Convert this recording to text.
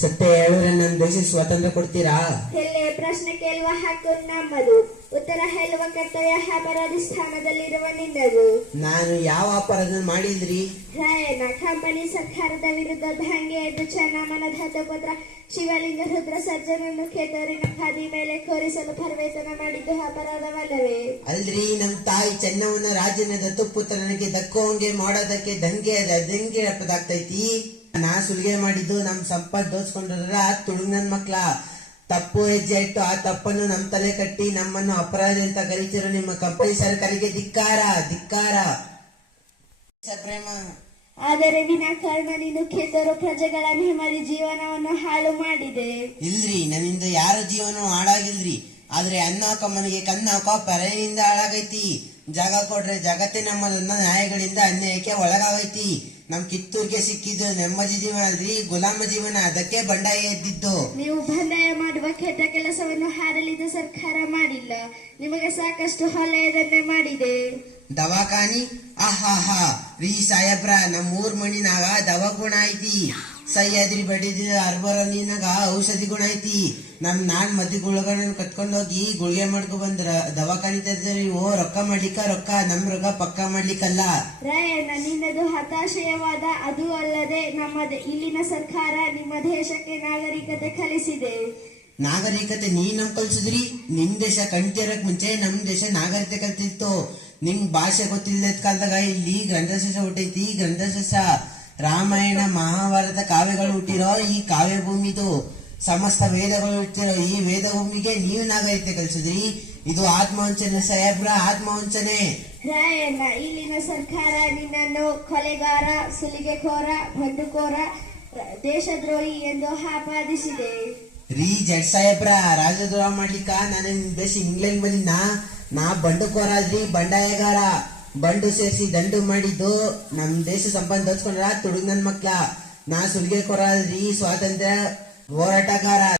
ಸತ್ಯ ಹೇಳಿದ್ರೆ ನನ್ನ ದೇಶ ಸ್ವಾತಂತ್ರ್ಯ ಕೊಡ್ತೀರಾ? ಎಲ್ಲೇ ಪ್ರಶ್ನೆ ಕೇಳುವ ಹಕ್ಕು ನಮ್ಮದು. ಉತ್ತರ ಹೇಳುವ ಕರ್ತವ್ಯ ಅಪರಾಧಿ ಸ್ಥಾನದಲ್ಲಿರುವ ನಿನ್ನದು. ನಾನು ಯಾವ ಅಪರಾಧ ಮಾಡಿದ್ರಿ? ರಾಯಣ್ಣ ಕಂಪನಿ ಸರ್ಕಾರದ ವಿರುದ್ಧ ದಂಗೆ ಎದ್ದು ಚನ್ನಮನ ದತ್ತಪುತ್ರ ಶಿವಲಿಂಗ ರುದ್ರ ಸರ್ಜನನ್ನು ಕೆತ್ತೂರಿನ ಖಾದಿ ಮೇಲೆ ಕೋರಿಸಲು ಪರ್ವೇತನ ಮಾಡಿದ್ದು ಅಪರಾಧವಲ್ಲವೇ? ಅಲ್ರಿ ನಮ್ ತಾಯಿ ಚೆನ್ನವನ ರಾಜನ ದತ್ತುಪುತ್ರನಿಗೆ ದಕ್ಕೋಂಗೆ ಮಾಡೋದಕ್ಕೆ ದಂಗೆ ದಂಗೆ ಆಗ್ತೈತಿ. ನಾ ಸುಲಿಗೆ ಮಾಡಿದ್ದು ನಮ್ ಸಂಪತ್ ದೋಸ್ಕೊಂಡ್ರ ತುಳು ನನ್ ಮಕ್ಳ. ತಪ್ಪು ಹೆಜ್ಜೆ ಇಟ್ಟು ಆ ತಪ್ಪನ್ನು ನಮ್ ತಲೆ ಕಟ್ಟಿ ನಮ್ಮನ್ನು ಅಪರಾಧಿ ಅಂತ ಕರೀತಿರೋ ನಿಮ್ಮ ಕಂಪನಿ ಸರ್ಕಾರಿಗೆ ಧಿಕ್ಕಾರ ಧಿಕ್ಕಾರ. ಸಪ್ರೇಮ ಆದರೆ ವಿನಾಕಾರಣ ನೀನು ಕೆಸರು ಪ್ರಜೆಗಳ ನೆಮ್ಮದಿ ಜೀವನವನ್ನು ಹಾಳು ಮಾಡಿದೆ. ಇಲ್ರಿ ನನ್ನಿಂದ ಯಾರ ಜೀವನ ಹಾಳಾಗಿಲ್ರಿ. ಆದ್ರೆ ಅನ್ನ ಕಮ್ಮನಿಗೆ ಕನ್ನ ಪರೆಯಿಂದ ಹಾಳಾಗೈತಿ ಜಾಗ ಕೊಡ್ರೆ ಜಗತ್ತೇ ನ್ಯಾಯಗಳಿಂದ ಅನ್ಯಾಯಕ್ಕೆ ಒಳಗಾಗೈತಿ. ನಮ್ ಕಿತ್ತೂರ್ಗೆ ಸಿಕ್ಕಿದ್ದು ನೆಮ್ಮದಿ ಜೀವನ ಅಲ್ರಿ ಗುಲಾಮ ಜೀವನ. ಅದಕ್ಕೆ ಬಂಡಾಯ ಎದ್ದಿದ್ದು. ನೀವು ಬಂಡಾಯ ಮಾಡುವ ಕೆಟ್ಟ ಕೆಲಸವನ್ನು ಹಾರಲಿದ ಸರ್ಕಾರ ಮಾಡಿಲ್ಲ. ನಿಮಗೆ ಸಾಕಷ್ಟು ಹೊಲೆಯದನ್ನೇ ಮಾಡಿದೆ. ದವಾಖಾನಿ? ಆಹಾಹಾ ರೀ ಸಾಯಬ್ರ ನಮ್ಮ ಮಣ್ಣಿನಾಗ ಮಣ್ಣಿನಾಗ ದವಾಗುಣ ಐತಿ. ಸಹ್ಯಾದ್ರಿ ಬಡಿದ ಅರ್ಬರನಿನಾಗ ಔಷಧಿ ಗುಣ ಐತಿ. ನಮ್ ನಾನ್ ಮದ್ದಿ ಗುಳಗಳನ್ನ ಕಟ್ಕೊಂಡ್ ಹೋಗಿ ಗುಳಿಗೆ ಮಾಡ್ಕೊ ಬಂದ್ರ ದವಾಖಾನಿ ತರ್ತಾರೆ ಓ ರೊಕ್ಕ ಮಾಡ್ಲಿಕ್ಕ ರೊಕ್ಕ ನಮ್ ರೊಕ್ಕ ಪಕ್ಕ ಮಾಡ್ಲಿಕ್ಕಲ್ಲ. ರೇ ನಿನ್ನದು ಹತಾಶಯವಾದ ಅದು ಅಲ್ಲದೆ ನಮ್ಮ ಇಲ್ಲಿನ ಸರ್ಕಾರ ನಿಮ್ಮ ದೇಶಕ್ಕೆ ನಾಗರಿಕತೆ ಕಲಿಸಿದೆ. ನಾಗರಿಕತೆ ನೀ ನಮ್ ಕಲ್ಸಿದ್ರಿ? ನಿಮ್ ದೇಶ ಕಣ್ತಿರಕ್ ಮುಂಚೆ ನಮ್ ದೇಶ ನಾಗರಿಕತೆ ಕಲ್ತಿತ್ತು. ನಿಮ್ ಭಾಷೆ ಗೊತ್ತಿಲ್ಲದ ಕಾಲದಾಗ ಇಲ್ಲಿ ಗ್ರಂಥಶಾಸ ಹುಟ್ಟೈತಿ ಗ್ರಂಥಶಾಸ ರಾಮಾಯಣ ಮಹಾಭಾರತ ಕಾವ್ಯಗಳು ಹುಟ್ಟಿರೋ ಈ ಕಾವ್ಯ ಭೂಮಿದು ಸಮಸ್ತ ವೇದಗಳು ಹುಟ್ಟಿರೋ ಈ ವೇದ ಭೂಮಿಗೆ ನೀವು ನಾಗರಿಕತೆ ಕಲಿಸಿದ್ರಿ. ಇದು ಆತ್ಮವಂಚನೆ ಸಾಹೇಬ್ರ ಆತ್ಮವಂಚನೆ ರಾಯಣ್ಣ ಇಲ್ಲಿನ ಸರ್ಕಾರ ನಿನ್ನನ್ನು ಕೊಲೆಗಾರ ಸುಲಿಗೆಕೋರ ಬಂಡುಕೋರ ದೇಶದ್ರೋಹಿ ಎಂದು ಆಪಾದಿಸಿದೆ. ರೀ ಜಡ್ ಸಾಹೇಬ್ರ ರಾಜದ್ರೋಹ ಮಾಡ್ಲಿಕ್ಕ ನಾನು ಇಂಗ್ಲೆಂಡ್ ಬಂದಿನ ನಾ ಬಂಡುಕೋರ ಅಲ್ರಿ ಬಂಡಾಯಗಾರ. ಬಂಡು ಸೇರಿಸಿ ದಂಡು ಮಾಡಿದ್ದು ನಮ್ ದೇಶ ಸಂಬಂಧ ದೋಚ್ಕೊಂಡ್ರ ತುಡುಗ್ ನನ್ ಮಕ್ಳ. ನಾ ಸುಲಿಗೆ ಕೊರಲ್ರಿ ಸ್ವಾತಂತ್ರ್ಯ ಹೋರಾಟಗಾರ.